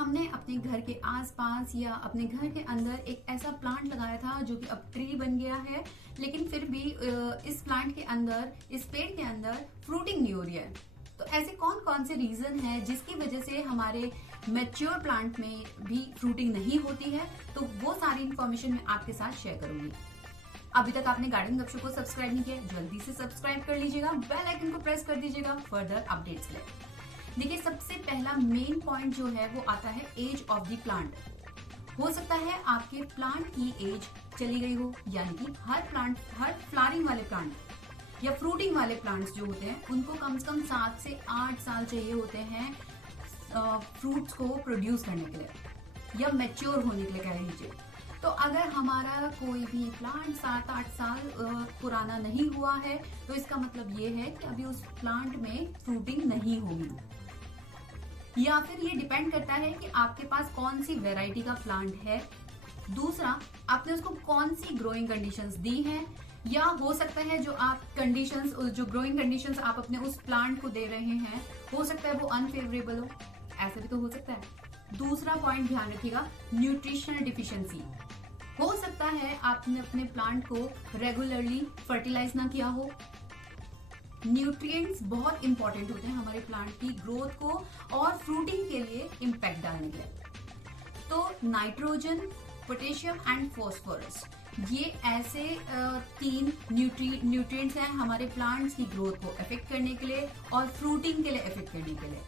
हमने अपने घर के आसपास या अपने घर के अंदर एक ऐसा प्लांट लगाया था जो कि अब ट्री बन गया है, लेकिन फिर भी इस प्लांट के अंदर, इस पेड़ के अंदर फ्रूटिंग नहीं हो रही है। तो ऐसे कौन कौन से रीजन है जिसकी वजह से हमारे मैच्योर प्लांट में भी फ्रूटिंग नहीं होती है, तो वो सारी इन्फॉर्मेशन मैं आपके साथ शेयर करूंगी। अभी तक आपने गार्डन गपशप को सब्सक्राइब नहीं किया, जल्दी से सब्सक्राइब कर लीजिएगा, बेल आइकन को प्रेस कर दीजिएगा फर्दर अपडेट्स के लिए। देखिए, सबसे पहला मेन पॉइंट जो है वो आता है एज ऑफ द प्लांट। हो सकता है आपके प्लांट की एज चली गई हो, यानी कि हर फ्लावरिंग वाले प्लांट या फ्रूटिंग वाले प्लांट्स जो होते हैं उनको कम से कम 7 से 8 साल चाहिए होते हैं फ्रूट्स को प्रोड्यूस करने के लिए या मैच्योर होने के लिए कह लीजिए। तो अगर हमारा कोई भी प्लांट 7-8 साल पुराना नहीं हुआ है तो इसका मतलब ये है कि अभी उस प्लांट में फ्रूटिंग नहीं होगी, या फिर ये डिपेंड करता है कि आपके पास कौन सी वैरायटी का प्लांट है। दूसरा, आपने उसको कौन सी ग्रोइंग कंडीशंस दी हैं, या हो सकता है जो ग्रोइंग कंडीशंस आप अपने उस प्लांट को दे रहे हैं हो सकता है वो अनफेवरेबल हो, ऐसा भी तो हो सकता है। दूसरा पॉइंट ध्यान रखिएगा, न्यूट्रिशनल डिफिशियंसी। हो सकता है आपने अपने प्लांट को रेगुलरली फर्टिलाइज ना किया हो। न्यूट्रिएंट्स बहुत इंपॉर्टेंट होते हैं हमारे प्लांट की ग्रोथ को और फ्रूटिंग के लिए इम्पैक्ट डालने के लिए। तो नाइट्रोजन, पोटेशियम एंड फॉस्फोरस, ये ऐसे 3 न्यूट्रिएंट्स हैं हमारे प्लांट्स की ग्रोथ को इफेक्ट करने के लिए और फ्रूटिंग के लिए इफेक्ट करने के लिए।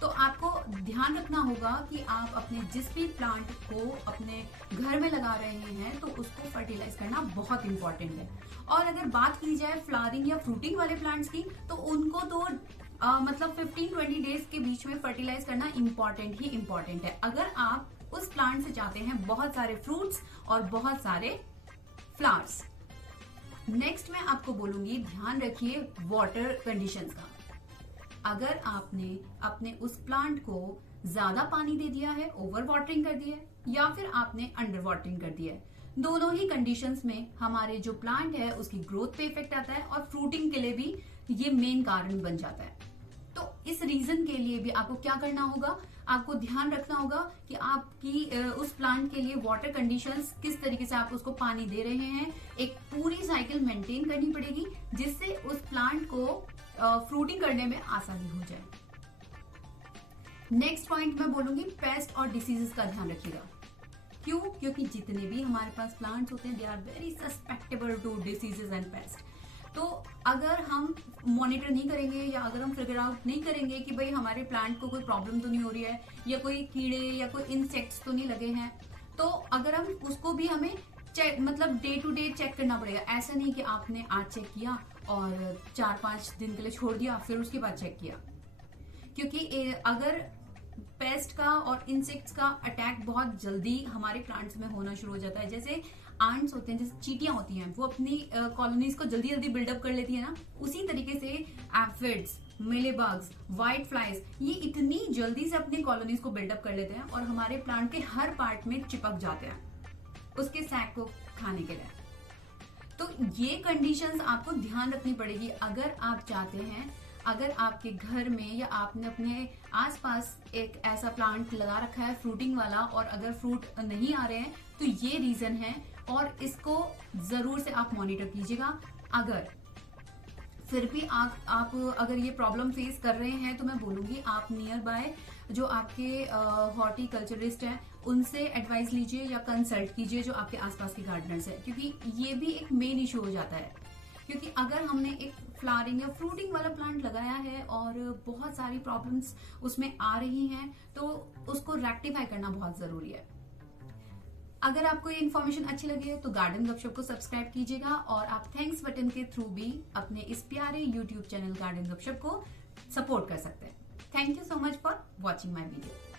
तो आपको ध्यान रखना होगा कि आप अपने जिस भी प्लांट को अपने घर में लगा रहे हैं तो उसको फर्टिलाइज करना बहुत इंपॉर्टेंट है। और अगर बात की जाए फ्लावरिंग या फ्रूटिंग वाले प्लांट्स की, तो उनको तो मतलब 15-20 डेज के बीच में फर्टिलाइज करना इम्पॉर्टेंट है, अगर आप उस प्लांट से चाहते हैं बहुत सारे फ्रूट्स और बहुत सारे फ्लावर्स। नेक्स्ट मैं आपको बोलूंगी, ध्यान रखिए वाटर कंडीशंस का। अगर आपने अपने उस प्लांट को ज्यादा पानी दे दिया है, ओवर वाटरिंग कर दिया है, या फिर आपने अंडर वाटरिंग कर दिया है, दोनों ही कंडीशंस में हमारे जो प्लांट है उसकी ग्रोथ पे इफेक्ट आता है और फ्रूटिंग के लिए भी ये मेन कारण बन जाता है। तो इस रीजन के लिए भी आपको क्या करना होगा, आपको ध्यान रखना होगा कि आपकी उस प्लांट के लिए वाटर कंडीशंस, किस तरीके से आप उसको पानी दे रहे हैं, एक पूरी साइकिल मेंटेन करनी पड़ेगी जिससे उस प्लांट को फ्रूटिंग करने में आसानी हो जाए। नेक्स्ट पॉइंट मैं बोलूंगी, पेस्ट और डिसीजेस का ध्यान रखिएगा। क्यों? क्योंकि जितने भी हमारे पास प्लांट्स होते हैं they are very susceptible to diseases and pest. तो अगर हम मॉनिटर नहीं करेंगे या अगर हम फिगर आउट नहीं करेंगे कि भाई हमारे प्लांट को कोई प्रॉब्लम तो नहीं हो रही है या कोई कीड़े या कोई इंसेक्ट्स तो नहीं लगे हैं, तो अगर हम उसको भी हमें चेक, मतलब डे टू डे चेक करना पड़ेगा। ऐसा नहीं कि आपने आज चेक किया और 4-5 दिन के लिए छोड़ दिया फिर उसके बाद चेक किया, क्योंकि अगर पेस्ट का और इंसेक्ट्स का अटैक बहुत जल्दी हमारे प्लांट्स में होना शुरू हो जाता है। जैसे आंट्स होते हैं, जैसे चींटियां होती हैं, वो अपनी कॉलोनीज को जल्दी जल्दी बिल्डअप कर लेती है ना, उसी तरीके से एफिड्स, मिलीबग्स, व्हाइट फ्लाइज, ये इतनी जल्दी से अपनी कॉलोनीज को बिल्डअप कर लेते हैं और हमारे प्लांट के हर पार्ट में चिपक जाते हैं उसके सैक को खाने के लिए। तो ये कंडीशंस आपको ध्यान रखनी पड़ेगी अगर आप चाहते हैं, अगर आपके घर में या आपने अपने आसपास एक ऐसा प्लांट लगा रखा है फ्रूटिंग वाला और अगर फ्रूट नहीं आ रहे हैं, तो ये रीजन है और इसको जरूर से आप मॉनिटर कीजिएगा। अगर फिर भी आप अगर ये प्रॉब्लम फेस कर रहे हैं तो मैं बोलूंगी आप नियर बाय जो आपके हॉर्टिकल्चरिस्ट हैं उनसे एडवाइस लीजिए या कंसल्ट कीजिए जो आपके आसपास के गार्डनर्स हैं, क्योंकि ये भी एक मेन इशू हो जाता है। क्योंकि अगर हमने एक फ्लावरिंग या फ्रूटिंग वाला प्लांट लगाया है और बहुत सारी प्रॉब्लम्स उसमें आ रही हैं तो उसको रेक्टिफाई करना बहुत जरूरी है। अगर आपको ये इन्फॉर्मेशन अच्छी लगी है तो गार्डन गपशप को सब्सक्राइब कीजिएगा और आप थैंक्स बटन के थ्रू भी अपने इस प्यारे यूट्यूब चैनल गार्डन गपशप को सपोर्ट कर सकते हैं। Thank you so much for watching my video.